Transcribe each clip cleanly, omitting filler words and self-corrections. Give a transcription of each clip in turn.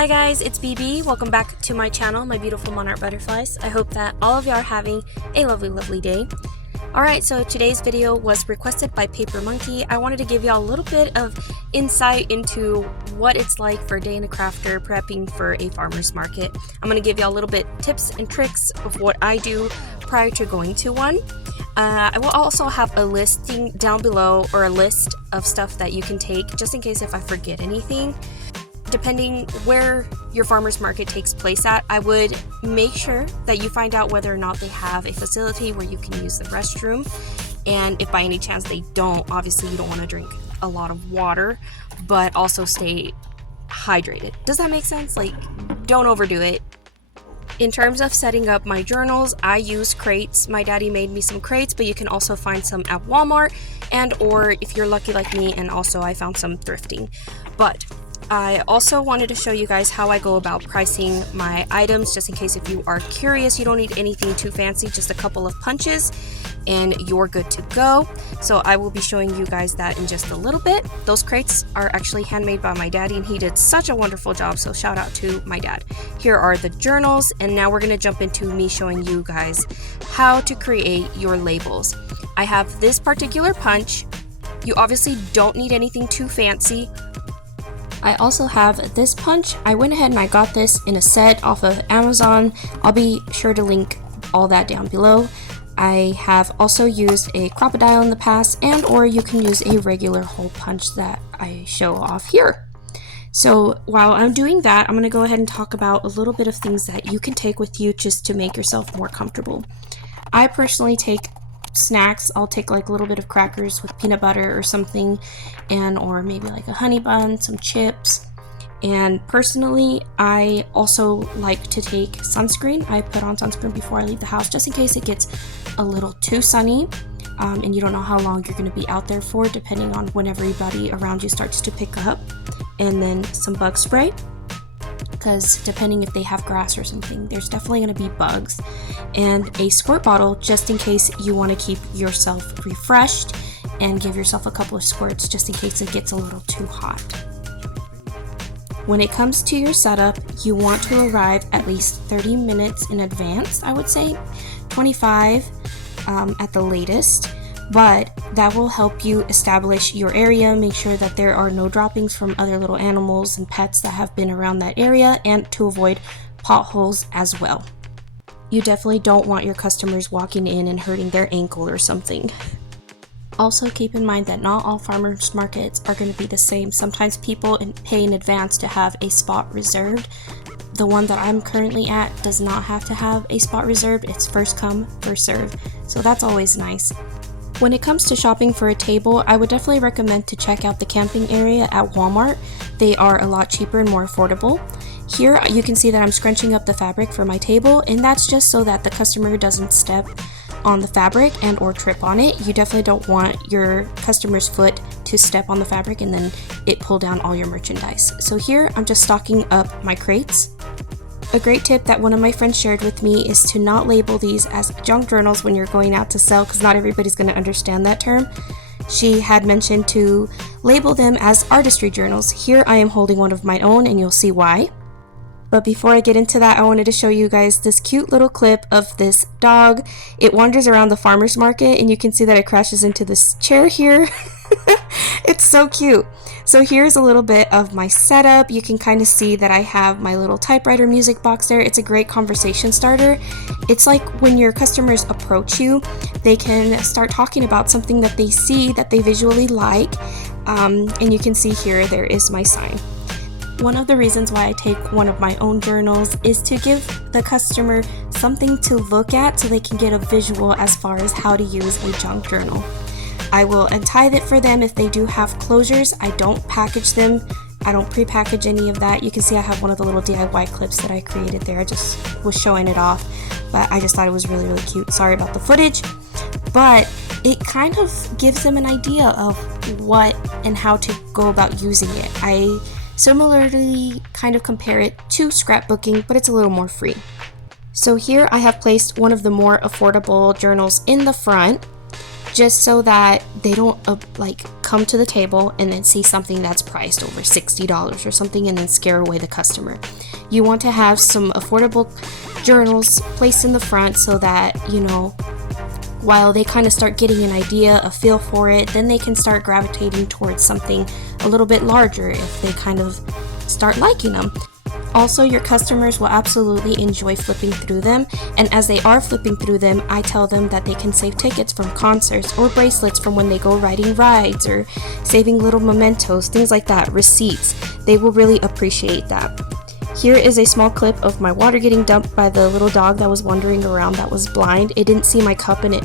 Hi guys, it's BB. Welcome back to my channel, my beautiful monarch butterflies. I hope that all of you are having a lovely day. Alright, so today's video was requested by Paper Monkey. I wanted to give y'all a little bit of insight into what it's like for a day in a crafter prepping for a farmer's market. I'm going to give y'all a little bit tips and tricks of what I do prior to going to one. I will also have a listing down below, or a list of stuff that you can take just in case if I forget anything. Depending where your farmer's market takes place at, I would make sure that you find out whether or not they have a facility where you can use the restroom. And if by any chance they don't, obviously you don't want to drink a lot of water, but also stay hydrated. Does that make sense? Like, don't overdo it. In terms of setting up my journals, I use crates. My daddy made me some crates, but you can also find some at Walmart, and or if you're lucky like me, and also I found some thrifting. But I also wanted to show you guys how I go about pricing my items, just in case if you are curious. You don't need anything too fancy, just a couple of punches and you're good to go. So I will be showing you guys that in just a little bit. Those crates are actually handmade by my daddy and he did such a wonderful job, so shout out to my dad. Here are the journals, and now we're going to jump into me showing you guys how to create your labels. I have this particular punch. You obviously don't need anything too fancy. I also have this punch. I went ahead and I got this in a set off of Amazon. I'll be sure to link all that down below. I have also used a crocodile in the past, and or you can use a regular hole punch that I show off here. So while I'm doing that, I'm going to go ahead and talk about a little bit of things that you can take with you just to make yourself more comfortable. I personally take snacks. I'll take like a little bit of crackers with peanut butter or something, and or maybe like a honey bun, some chips. And personally, I also like to take sunscreen. I put on sunscreen before I leave the house just in case it gets a little too sunny, and you don't know how long you're going to be out there for, depending on when everybody around you starts to pick up. And then some bug spray, because depending if they have grass or something, there's definitely going to be bugs. And a squirt bottle just in case you want to keep yourself refreshed and give yourself a couple of squirts just in case it gets a little too hot. When it comes to your setup, you want to arrive at least 30 minutes in advance. I would say 25 at the latest, but that will help you establish your area, make sure that there are no droppings from other little animals and pets that have been around that area, and to avoid potholes as well. You definitely don't want your customers walking in and hurting their ankle or something. Also keep in mind that not all farmers markets are going to be the same. Sometimes people pay in advance to have a spot reserved. The one that I'm currently at does not have to have a spot reserved. It's first come, first serve. So that's always nice. When it comes to shopping for a table, I would definitely recommend to check out the camping area at Walmart. They are a lot cheaper and more affordable. Here you can see that I'm scrunching up the fabric for my table, and that's just so that the customer doesn't step on the fabric and or trip on it. You definitely don't want your customer's foot to step on the fabric and then it pull down all your merchandise. So here I'm just stocking up my crates. A great tip that one of my friends shared with me is to not label these as junk journals when you're going out to sell, because not everybody's going to understand that term. She had mentioned to label them as artistry journals. Here I am holding one of my own, and you'll see why. But before I get into that, I wanted to show you guys this cute little clip of this dog. It wanders around the farmer's market, and you can see that it crashes into this chair here. It's so cute. So here's a little bit of my setup. You can kind of see that I have my little typewriter music box there. It's a great conversation starter. It's like when your customers approach you, they can start talking about something that they see that they visually like. And you can see here, there is my sign. One of the reasons why I take one of my own journals is to give the customer something to look at so they can get a visual as far as how to use a junk journal. I will untie it for them if they do have closures. I don't package them. I don't pre-package any of that. You can see I have one of the little DIY clips that I created there. I just was showing it off, but I just thought it was really cute. Sorry about the footage, but it kind of gives them an idea of what and how to go about using it. I similarly kind of compare it to scrapbooking, but it's a little more free. So here I have placed one of the more affordable journals in the front. just so that they don't like come to the table and then see something that's priced over $60 or something and then scare away the customer. You want to have some affordable journals placed in the front so that, you know, while they kind of start getting an idea, a feel for it, then they can start gravitating towards something a little bit larger if they kind of start liking them. Also, your customers will absolutely enjoy flipping through them, and as they are flipping through them, I tell them that they can save tickets from concerts or bracelets from when they go riding rides, or saving little mementos, things like that, receipts. They will really appreciate that. Here is a small clip of my water getting dumped by the little dog that was wandering around that was blind. It didn't see my cup and it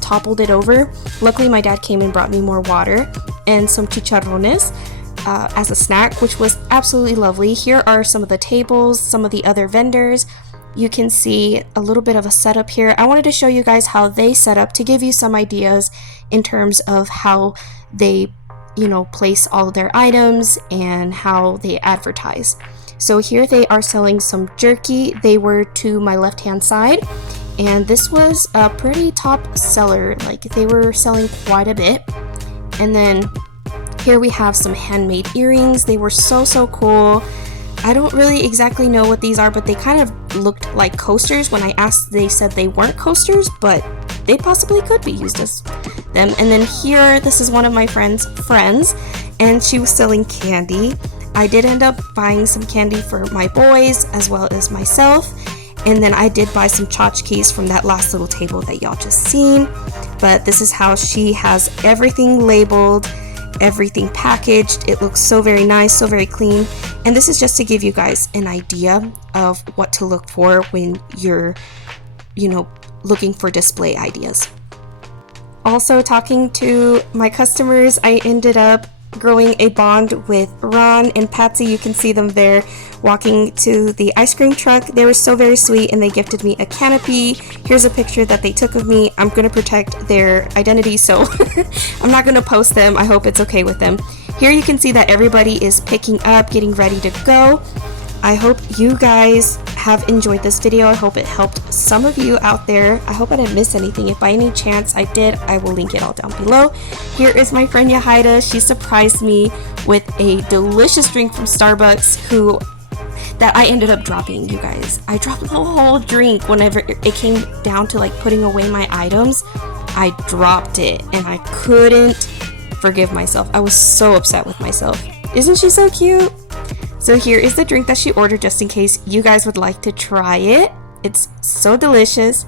toppled it over. Luckily, my dad came and brought me more water and some chicharrones as a snack, which was absolutely lovely. Here are some of the tables, some of the other vendors. You can see a little bit of a setup here. I wanted to show you guys how they set up to give you some ideas in terms of how they, you know, place all of their items and how they advertise. So here they are selling some jerky. They were to my left hand side, and this was a pretty top seller. Like, they were selling quite a bit. And then here we have some handmade earrings. They were so cool. I don't really exactly know what these are, but they kind of looked like coasters. When I asked, they said they weren't coasters, but they possibly could be used as them. And then here, this is one of my friends, and she was selling candy. I did end up buying some candy for my boys as well as myself, and then I did buy some tchotchkes from that last little table that y'all just seen. But this is how she has everything labeled, everything packaged. It looks so very nice, so very clean, and this is just to give you guys an idea of what to look for when you're, you know, looking for display ideas. Also, talking to my customers, I ended up growing a bond with Ron and Patsy. You can see them there walking to the ice cream truck. They were so very sweet, and they gifted me a canopy. Here's a picture that they took of me. I'm going to protect their identity, so I'm not going to post them. I hope it's okay with them. Here you can see that everybody is picking up, getting ready to go. I hope you guys have enjoyed this video. I hope it helped some of you out there. I hope I didn't miss anything. If by any chance I did, I will link it all down below. Here is my friend Yahida. She surprised me with a delicious drink from Starbucks that I ended up dropping, you guys. I dropped the whole drink whenever it came down to like putting away my items. I dropped it and I couldn't forgive myself. I was so upset with myself. Isn't she so cute? So here is the drink that she ordered, just in case you guys would like to try it. It's so delicious.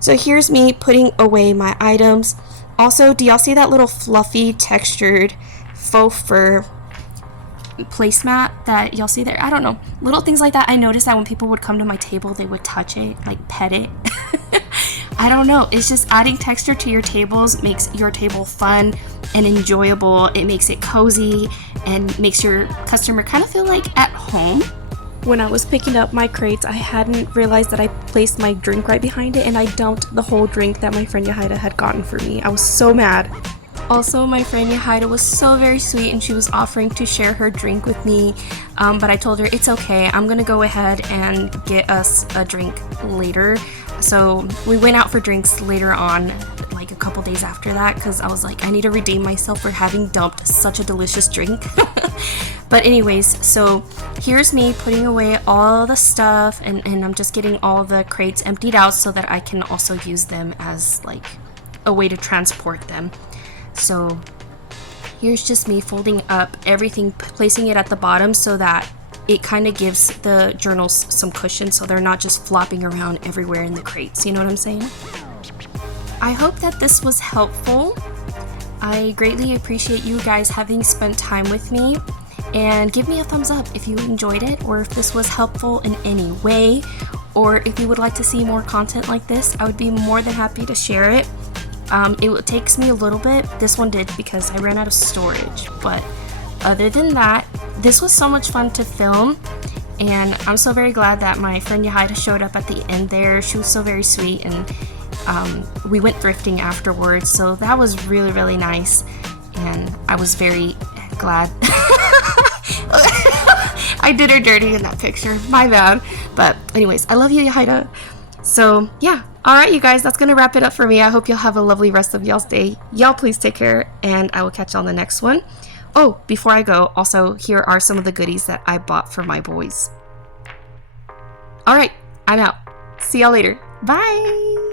So here's me putting away my items. Also, do y'all see that little fluffy textured faux fur placemat that y'all see there? I don't know. Little things like that. I noticed that when people would come to my table, they would touch it, like pet it. I don't know. It's just adding texture to your tables makes your table fun and enjoyable. It makes it cozy and makes your customer kind of feel like at home. When I was picking up my crates, I hadn't realized that I placed my drink right behind it, and I dumped the whole drink that my friend Yahida had gotten for me. I was so mad. Also, my friend Yahida was so very sweet, and she was offering to share her drink with me, but I told her it's okay. I'm gonna go ahead and get us a drink later. So we went out for drinks later on, like a couple days after that, because I was like, I need to redeem myself for having dumped such a delicious drink. But anyways, so here's me putting away all the stuff, and I'm just getting all the crates emptied out so that I can also use them as like a way to transport them. So here's just me folding up everything, placing it at the bottom so that it kind of gives the journals some cushion so they're not just flopping around everywhere in the crates. You know what I'm saying? I hope that this was helpful. I greatly appreciate you guys having spent time with me, and give me a thumbs up if you enjoyed it, or if this was helpful in any way, or if you would like to see more content like this. I would be more than happy to share it. It takes me a little bit. This one did, because I ran out of storage, but other than that, this was so much fun to film, and I'm so very glad that my friend Yahida showed up at the end there. She was so very sweet, and we went thrifting afterwards, so that was really, really nice, and I was very glad. I did her dirty in that picture, my bad. But anyways, I love you, Yahida. So yeah, alright you guys, that's gonna wrap it up for me. I hope you'll have a lovely rest of y'all's day. Y'all please take care, and I will catch y'all on the next one. Oh, before I go, also here are some of the goodies that I bought for my boys. Alright, I'm out. See y'all later. Bye!